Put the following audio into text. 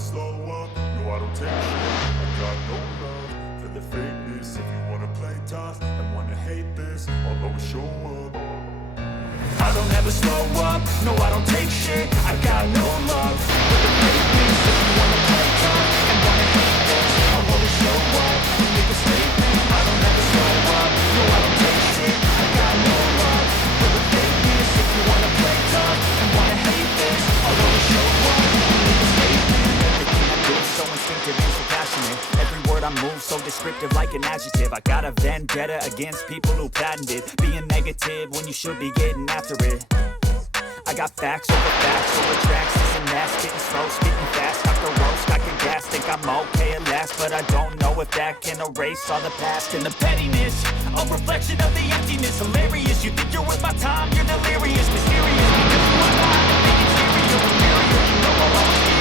slow up, no I don't take shit. I got no love for the fakeness. If you wanna play tough and wanna hate this, I'll always show up. I don't ever slow up, no I don't take shit. I got no love for the fakeness. If you wanna play tough and wanna hate this, I'll always show up and make a statement. I don't ever slow up, no I don't take shit. I got no love for the fakeness. If you wanna play tough and wanna hate this, I'll always show up and make a statement. Everything I do so instinctive and so passionate. Every word I move so descriptive like an adjective. I got a vendetta against people who patented being negative when you should be getting after it. I got facts over tracks. This and that, spitting slow, spitting fast. Got the roast, got the gas. Think I'm okay at last, but I don't know if that can erase all the past and the pettiness. A reflection of the emptiness. Hilarious, you think you're worth my time, you're delirious. Mysterious, because you are not. I think it's serious, superior. You know I'll always be